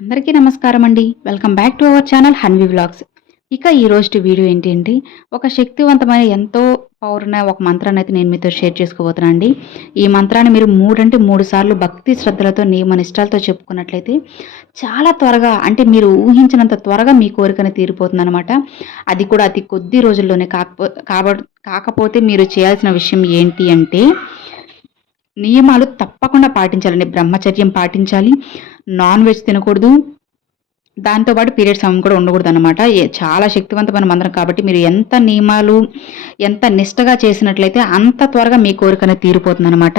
అందరికీ నమస్కారం అండి. Welcome back to our channel Hanvi vlogs ఇక ఈ రోజు వీడియో ఏంటి ఒక శక్తివంతమైన ఎంతో పవర్ ఉన్న ఒక మంత్రాన్ని అయితే నేను మీతో షేర్ చేసుకోబోతున్నాను అండి. ఈ మంత్రాన్ని మీరు మూడంటే మూడు సార్లు భక్తి శ్రద్ధలతో నియమ నిష్టాలతో చెప్పుకున్నట్లయితే చాలా త్వరగా అంటే మీరు ఊహించినంత త్వరగా మీ కోరికను తీరిపోతుందనమాట అది కూడా అతి కొద్ది రోజుల్లోనే. కాకపో కాకపోతే మీరు చేయాల్సిన విషయం ఏంటి అంటే నియమాలు తప్పకుండా పాటించాలండి. బ్రహ్మచర్యం పాటించాలి. నాన్ వెజ్ తినకూడదు. దాంతోపాటు పీరియడ్ సమయం కూడా ఉండకూడదు అనమాట చాలా శక్తివంతమైన మంత్రం కాబట్టి మీరు ఎంత నియమాలు ఎంత నిష్టగా చేసినట్లయితే అంత త్వరగా మీ కోరికనే తీరిపోతుంది అనమాట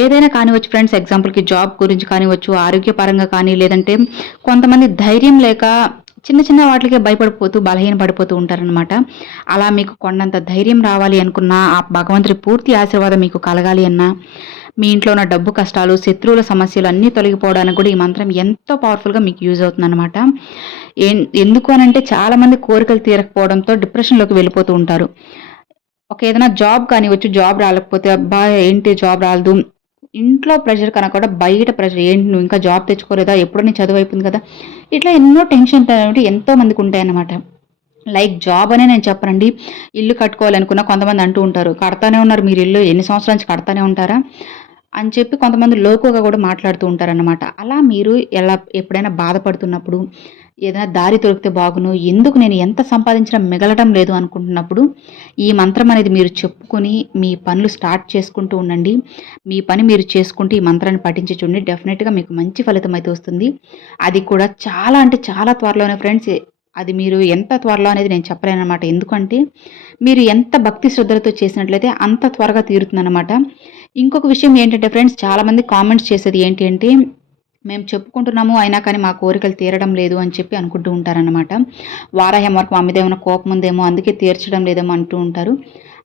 ఏదైనా కానివచ్చు ఫ్రెండ్స్ ఎగ్జాంపుల్కి జాబ్ గురించి కానివచ్చు ఆరోగ్యపరంగా కానీ లేదంటే కొంతమంది ధైర్యం లేక చిన్న చిన్న వాటికే భయపడిపోతూ బలహీన పడిపోతూ ఉంటారనమాట అలా మీకు కొండంత ధైర్యం రావాలి అనుకున్నా ఆ భగవంతుడి పూర్తి ఆశీర్వాదం మీకు కలగాలి అన్నా మీ ఇంట్లో ఉన్న డబ్బు కష్టాలు శత్రువుల సమస్యలు అన్నీ తొలగిపోవడానికి కూడా ఈ మంత్రం ఎంతో పవర్ఫుల్గా మీకు యూజ్ అవుతుందన్నమాట. ఎందుకు అనంటే చాలామంది కోరికలు తీరకపోవడంతో డిప్రెషన్లోకి వెళ్ళిపోతూ ఉంటారు. ఒక ఏదైనా జాబ్ కానివచ్చు జాబ్ రాలేకపోతే అబ్బా ఏంటి జాబ్ రాలదు? ఇంట్లో ప్రెషర్ కన్నా కూడా బయట ప్రెషర్ ఏంటి నువ్వు ఇంకా జాబ్ తెచ్చుకోలేదా? ఎప్పుడో నీ చదువు అయిపోయింది కదా? ఇట్లా ఎన్నో టెన్షన్ ఎంతో మందికి ఉంటాయన్నమాట. లైక్ జాబ్ అనే నేను చెప్పనండి. ఇల్లు కట్టుకోవాలనుకున్న కొంతమంది అంటూ ఉంటారు కడతానే ఉన్నారు మీరు ఇల్లు ఎన్ని సంవత్సరాల నుంచి కడతానే ఉంటారా? అని చెప్పి కొంతమంది లోకుగా కూడా మాట్లాడుతూ ఉంటారన్నమాట. అలా మీరు ఎలా ఎప్పుడైనా బాధపడుతున్నప్పుడు ఏదైనా దారి దొరికితే బాగును ఎందుకు నేను ఎంత సంపాదించినా మిగలడం లేదు అనుకుంటున్నప్పుడు ఈ మంత్రం అనేది మీరు చెప్పుకొని మీ పనులు స్టార్ట్ చేసుకుంటూ ఉండండి. మీ పని మీరు చేసుకుంటూ ఈ మంత్రాన్ని పఠించి చూడండి. డెఫినెట్గా మీకు మంచి ఫలితం అయితే వస్తుంది. అది కూడా చాలా అంటే చాలా త్వరలోనే ఫ్రెండ్స్ అది మీరు ఎంత త్వరలో అనేది నేను చెప్పలేను అనమాట ఎందుకంటే మీరు ఎంత భక్తి శ్రద్ధలతో చేసినట్లయితే అంత త్వరగా తీరుతుందన్నమాట. ఇంకొక విషయం ఏంటంటే ఫ్రెండ్స్ చాలామంది కామెంట్స్ చేసేది ఏంటి అంటే మేము చెప్పుకుంటున్నాము అయినా కానీ మా కోరికలు తీరడం లేదు అని చెప్పి అనుకుంటూ ఉంటారనమాట వారాహ్యం వరకు మా మీద ఏమైనా కోపం ఉందేమో అందుకే తీర్చడం లేదేమో అంటూ ఉంటారు.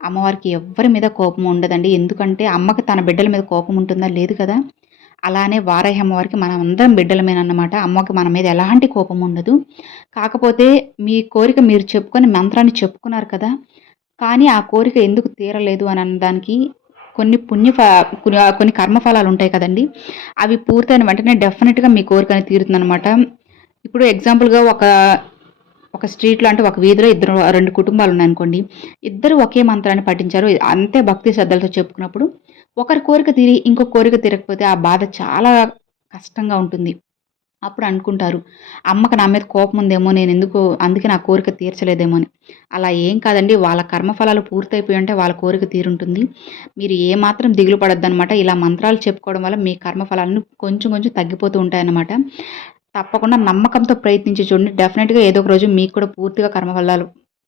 అమ్మవారికి ఎవరి మీద కోపం ఉండదండి. ఎందుకంటే అమ్మకి తన బిడ్డల మీద కోపం ఉంటుందా? లేదు కదా. అలానే వారాహి అమ్మవారికి మనం అందరం బిడ్డలమేనన్నమాట. అమ్మకి మన మీద ఎలాంటి కోపం ఉండదు. కాకపోతే మీ కోరిక మీరు చెప్పుకొని మంత్రాన్ని చెప్పుకున్నారు కదా. కానీ ఆ కోరిక ఎందుకు తీరలేదు అని అనడానికి కొన్ని పుణ్య కొన్ని కర్మఫలాలు ఉంటాయి కదండి. అవి పూర్తయిన వెంటనే డెఫినెట్గా మీ కోరిక తీరుతుందనమాట ఇప్పుడు ఎగ్జాంపుల్గా ఒక ఒక స్ట్రీట్లో అంటే ఒక వీధిలో ఇద్దరు రెండు కుటుంబాలు ఉన్నాయనుకోండి. ఇద్దరు ఒకే మంత్రాన్ని పఠించారు. అంతే భక్తి శ్రద్ధలతో చెప్పుకున్నప్పుడు ఒకరి కోరిక తీరి ఇంకో కోరిక తీరకపోతే ఆ బాధ చాలా కష్టంగా ఉంటుంది. అప్పుడు అనుకుంటారు అమ్మకి నా మీద కోపం ఉందేమో నేను ఎందుకు అందుకే నా కోరిక తీర్చలేదేమో అని. అలా ఏం కాదండి వాళ్ళ కర్మఫలాలు పూర్తయిపోయి ఉంటే వాళ్ళ కోరిక తీరుంటుంది. మీరు ఏమాత్రం దిగులు పడొద్దనమాట ఇలా మంత్రాలు చెప్పుకోవడం వల్ల మీ కర్మఫలాలను కొంచెం కొంచెం తగ్గిపోతూ ఉంటాయన్నమాట. తప్పకుండా నమ్మకంతో ప్రయత్నించి చూడండి. డెఫినెట్గా ఏదో ఒక రోజు మీకు కూడా పూర్తిగా కర్మఫలాలు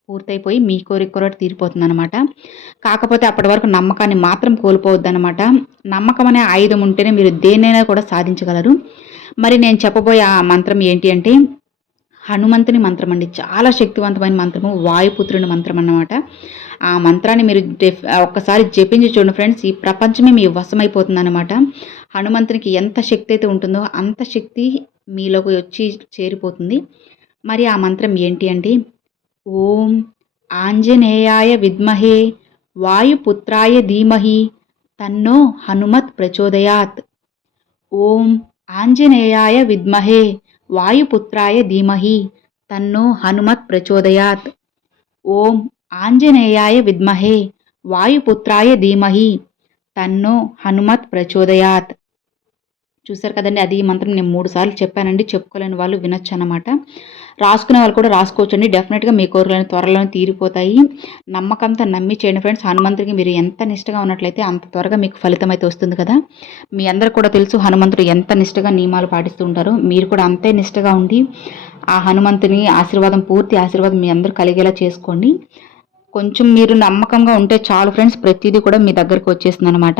పూర్తయిపోయి మీ కోరిక కూడా తీరిపోతుంది అనమాట కాకపోతే అప్పటి వరకు నమ్మకాన్ని మాత్రం కోల్పోవద్దు అనమాట నమ్మకం అనే ఆయుధం ఉంటేనే మీరు దేన్నైనా కూడా సాధించగలరు. మరి నేను చెప్పబోయే ఆ మంత్రం ఏంటి అంటే హనుమంతుని మంత్రం అండి. చాలా శక్తివంతమైన మంత్రము. వాయుపుత్రుని మంత్రం అన్నమాట. ఆ మంత్రాన్ని మీరు ఒక్కసారి జపించి చూడండి ఫ్రెండ్స్. ఈ ప్రపంచమే మీ వశమైపోతుంది అనమాట హనుమంతునికి ఎంత శక్తి అయితే ఉంటుందో అంత శక్తి మీలోకి వచ్చి చేరిపోతుంది. మరి ఆ మంత్రం ఏంటి అంటే ఓం ఆంజనేయాయ విద్మహే వాయుపుత్రాయ ధీమహి తన్నో హనుమత్ ప్రచోదయాత్. ఓం ఆంజనేయాయ విద్మహే వాయుపుత్రాయ ధీమహి తన్నో హనుమత్ ప్రచోదయాత్. ఓం ఆంజనేయాయ విద్మహే వాయుపుత్రాయ ధీమహి తన్నో హనుమత్ ప్రచోదయాత్. చూసారు కదండి అది మంత్రం నేను మూడు సార్లు చెప్పానండి చెప్పుకోలేని వాళ్ళు వినొచ్చు అనమాట రాసుకునే వాళ్ళు కూడా రాసుకోవచ్చండి. డెఫినెట్గా మీ కోరికలను త్వరలోనే తీరిపోతాయి. నమ్మకంతో నమ్మి చేయండి ఫ్రెండ్స్. హనుమంతుడికి మీరు ఎంత నిష్టగా ఉన్నట్లయితే అంత త్వరగా మీకు ఫలితం అయితే వస్తుంది కదా. మీ అందరు కూడా తెలుసు హనుమంతుడు ఎంత నిష్టగా నియమాలు పాటిస్తూ ఉంటారో. మీరు కూడా అంతే నిష్టగా ఉండి ఆ హనుమంతుని ఆశీర్వాదం పూర్తి ఆశీర్వాదం మీ అందరూ కలిగేలా చేసుకోండి. కొంచెం మీరు నమ్మకంగా ఉంటే చాలు ఫ్రెండ్స్. ప్రతిదీ కూడా మీ దగ్గరకు వచ్చేస్తుంది అనమాట